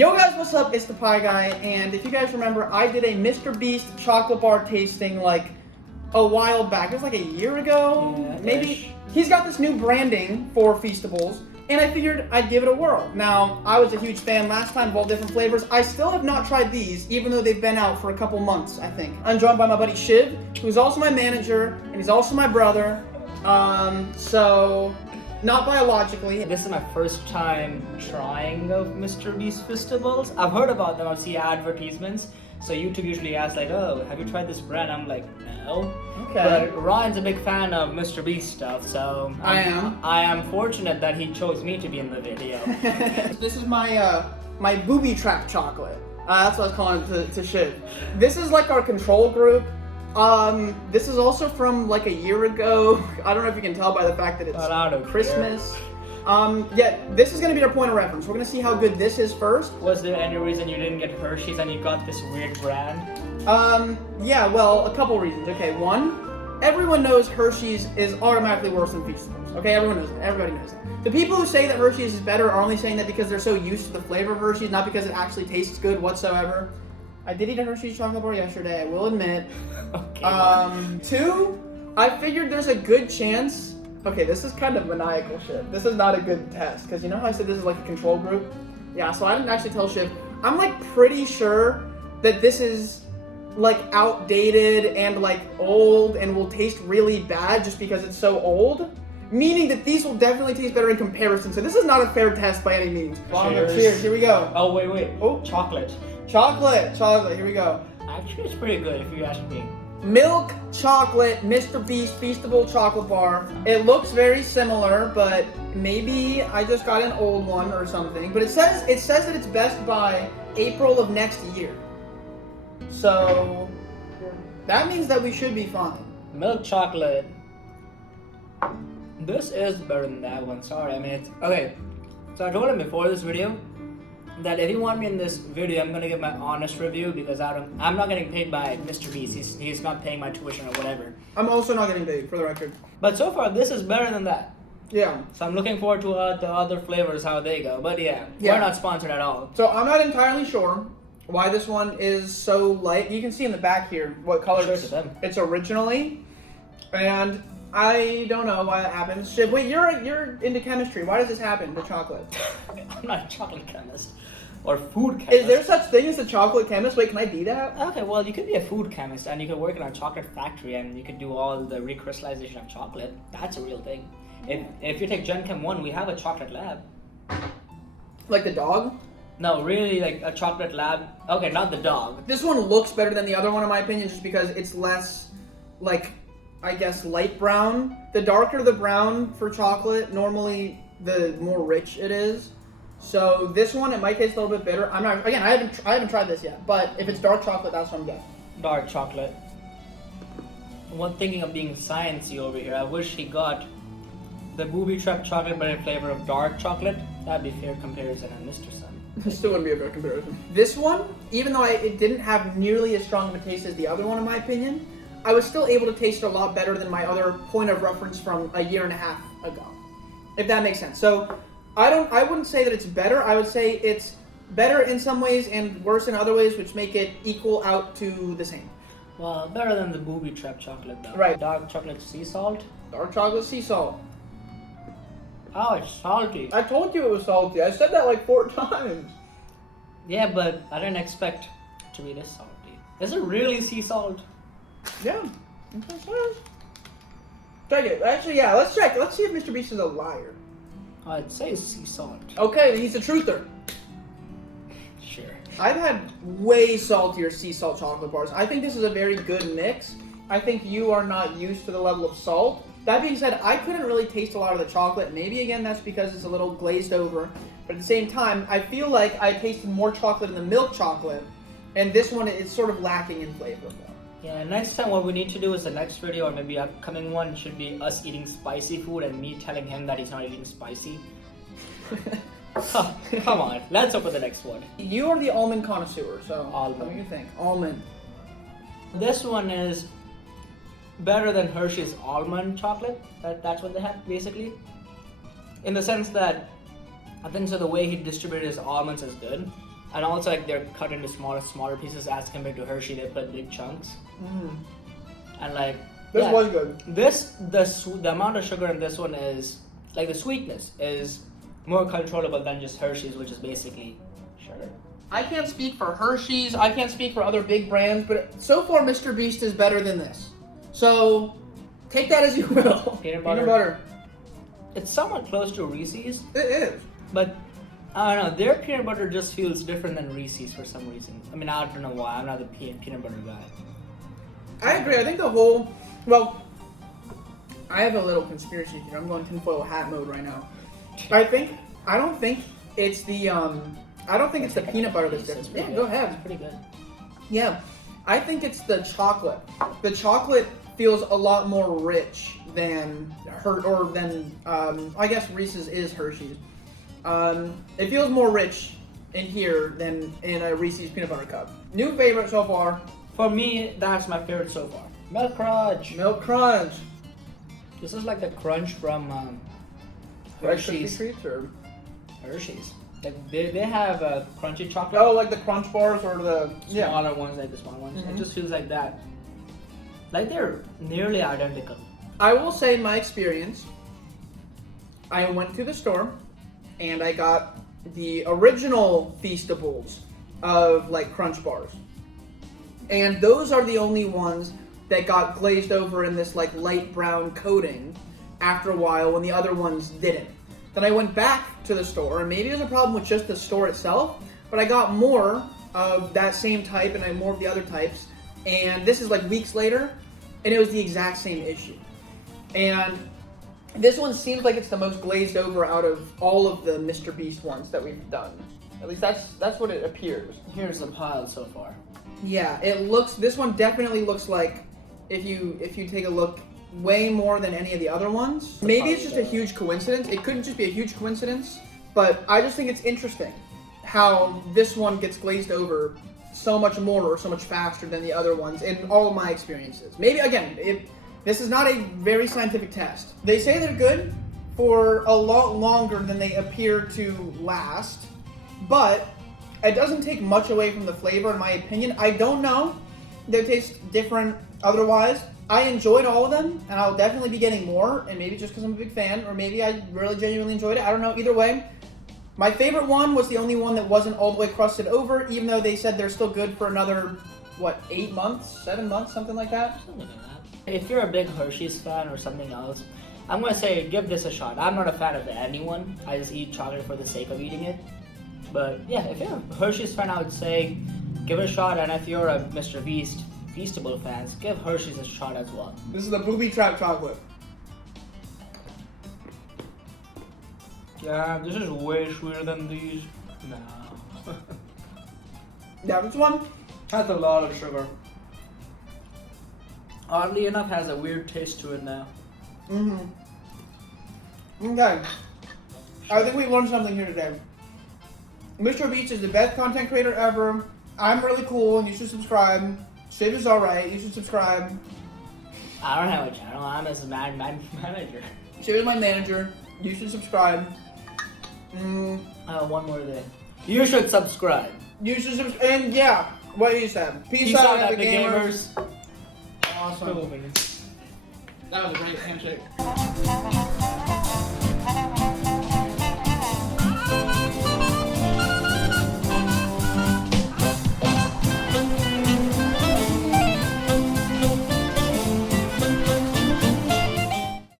Yo guys, what's up? It's DaPieGuy, and if you guys remember, I did a Mr. Beast chocolate bar tasting like a while back. It was like a year ago, maybe. He's got this new branding for Feastables, and I figured I'd give it a whirl. Now, I was a huge fan last time of all different flavors. I still have not tried these, even though they've been out for a couple months, I think. I'm joined by my buddy Shiv, who's also my manager, and he's also my brother. So, not biologically. This is my first time trying of Mr. Beast Feastables. I've heard about them, I've seen advertisements. So YouTube usually asks like, oh, have you tried this brand? I'm like, no. Okay. But Ryan's a big fan of Mr. Beast stuff, so I am fortunate that he chose me to be in the video. This is my my booby trap chocolate. That's what I was calling it to Shiv. This is like our control group. This is also from like a year ago. I don't know if you can tell by the fact that it's Christmas. Yeah, this is gonna be our point of reference. We're gonna see how good this is first. Was there any reason you didn't get Hershey's and you got this weird brand? Yeah, well, a couple reasons. Okay, one, everyone knows Hershey's is automatically worse than Feastables. Okay, everyone knows that. Everybody knows that. The people who say that Hershey's is better are only saying that because they're so used to the flavor of Hershey's, not because it actually tastes good whatsoever. I did eat a Hershey's chocolate bar yesterday, I will admit. Okay. Two, I figured there's a good chance. Okay, this is kind of maniacal shit. This is not a good test, because you know how I said this is like a control group? Yeah, so I didn't actually tell Shiv. I'm like pretty sure that this is like outdated and like old and will taste really bad just because it's so old. Meaning that these will definitely taste better in comparison. So this is not a fair test by any means. Cheers. Cheers, here we go. Oh, wait. Oh, chocolate. Chocolate, here we go. Actually, it's pretty good if you ask me. Milk chocolate Mr. Beast Feastable chocolate bar. It looks very similar, but maybe I just got an old one or something. But it says that it's best by April of next year. So that means that we should be fine. Milk chocolate. This is better than that one. Sorry, I mean it's okay. So I told him before this video that if you want me in this video, I'm gonna give my honest review because I'm not getting paid by Mr. Beast. He's not paying my tuition or whatever. I'm also not getting paid, for the record. But so far, this is better than that. Yeah. So I'm looking forward to the other flavors, how they go. But yeah, we're not sponsored at all. So I'm not entirely sure why this one is so light. You can see in the back here what color it's originally, and I don't know why that happens. Shiv, wait, you're into chemistry. Why does this happen to chocolate? I'm not a chocolate chemist. Or food chemist. Is there such thing as a chocolate chemist? Wait, can I be that? Okay, well, you could be a food chemist and you could work in a chocolate factory and you could do all the recrystallization of chocolate. That's a real thing. If you take Gen Chem 1, we have a chocolate lab. Like the dog? No, really, like a chocolate lab. Okay, not the dog. This one looks better than the other one in my opinion just because it's less, like, I guess, light brown. The darker the brown for chocolate, normally the more rich it is. So this one, it might taste a little bit bitter. I'm not, again, I haven't tried this yet, but if it's dark chocolate, that's what I'm getting. Dark chocolate. One thinking of being sciencey over here, I wish he got the booby trap chocolate but in flavor of dark chocolate. That'd be fair comparison on Mr. Sun. It still wouldn't be a fair comparison. This one, even though it didn't have nearly as strong of a taste as the other one in my opinion, I was still able to taste it a lot better than my other point of reference from a year and a half ago. If that makes sense. So I wouldn't say that it's better. I would say it's better in some ways and worse in other ways, which make it equal out to the same. Well, better than the booby trap chocolate though. Right. Dark chocolate sea salt. Dark chocolate sea salt. Oh, it's salty. I told you it was salty. I said that like 4 times. Yeah, but I didn't expect it to be this salty. Is it really sea salt? Yeah. Check it. Actually, yeah, let's check. Let's see if Mr. Beast is a liar. I'd say sea salt. Okay, he's a truther. Sure. I've had way saltier sea salt chocolate bars. I think this is a very good mix. I think you are not used to the level of salt. That being said, I couldn't really taste a lot of the chocolate. Maybe again that's because it's a little glazed over. But at the same time, I feel like I tasted more chocolate in the milk chocolate. And this one is sort of lacking in flavor more. Yeah, next time what we need to do is the next video or maybe upcoming one should be us eating spicy food and me telling him that he's not eating spicy. Come on, let's open the next one. You are the almond connoisseur, so almond. What do you think? Almond. This one is better than Hershey's almond chocolate. That's what they have basically. In the sense that I think so the way he distributed his almonds is good. And also, like, they're cut into smaller pieces as compared to Hershey. They put big chunks. And like This was good. The amount of sugar in this one is like the sweetness is more controllable than just Hershey's, which is basically sugar. I can't speak for Hershey's. I can't speak for other big brands, but so far Mr. Beast is better than this. So take that as you will. Peanut butter. It's somewhat close to Reese's. It is. But I don't know, their peanut butter just feels different than Reese's for some reason. I mean, I don't know why. I'm not the peanut butter guy. I agree. I think I have a little conspiracy here. I'm going tinfoil hat mode right now. I don't think it's the peanut butter that's different. Yeah, go ahead. It's pretty good. Yeah, I think it's the chocolate. The chocolate feels a lot more rich than I guess Reese's is Hershey's. It feels more rich in here than in a Reese's peanut butter cup. New favorite so far. For me, that's my favorite so far. Milk Crunch. Milk Crunch. This is like the crunch from Hershey's. Hershey's. Treats or Hershey's. Like they have a crunchy chocolate. oh, like the Crunch bars or the Smaller ones, like the small ones. It just feels like that. Like they're nearly identical. I will say in my experience, I went to the store and I got the original Feastables of like Crunch bars. And those are the only ones that got glazed over in this like light brown coating after a while when the other ones didn't. Then I went back to the store, and maybe there's a problem with just the store itself, but I got more of that same type and I more of the other types. And this is like weeks later, and it was the exact same issue. And this one seems like it's the most glazed over out of all of the Mr. Beast ones that we've done. At least that's what it appears. Here's the pile so far. Yeah, this one definitely looks like, if you take a look, way more than any of the other ones. Maybe it's just a huge coincidence. It couldn't just be a huge coincidence, but I just think it's interesting how this one gets glazed over so much more or so much faster than the other ones in all of my experiences. Maybe, again, this is not a very scientific test. They say they're good for a lot longer than they appear to last, but it doesn't take much away from the flavor, in my opinion. I don't know. They taste different otherwise. I enjoyed all of them, and I'll definitely be getting more, and maybe just because I'm a big fan, or maybe I really genuinely enjoyed it. I don't know. Either way, my favorite one was the only one that wasn't all the way crusted over, even though they said they're still good for another, 8 months, 7 months, something like that? Something like that. If you're a big Hershey's fan or something else, I'm going to say give this a shot. I'm not a fan of anyone. I just eat chocolate for the sake of eating it. But yeah, if you're a Hershey's fan, I would say give it a shot. And if you're a Mr. Beast Feastable fans, give Hershey's a shot as well. This is the booby trap chocolate. Yeah, this is way sweeter than these. No. Yeah, this one has a lot of sugar. Oddly enough, has a weird taste to it now. Okay. I think we learned something here today. Mr. Beast is the best content creator ever. I'm really cool and you should subscribe. Shiv is alright, you should subscribe. I don't have a channel, I'm his manager. Shiv is my manager, you should subscribe. One more thing. You should subscribe. You should subscribe, and yeah, what he said. Peace out, Epic Gamers. Awesome. Cool, man. That was a great handshake.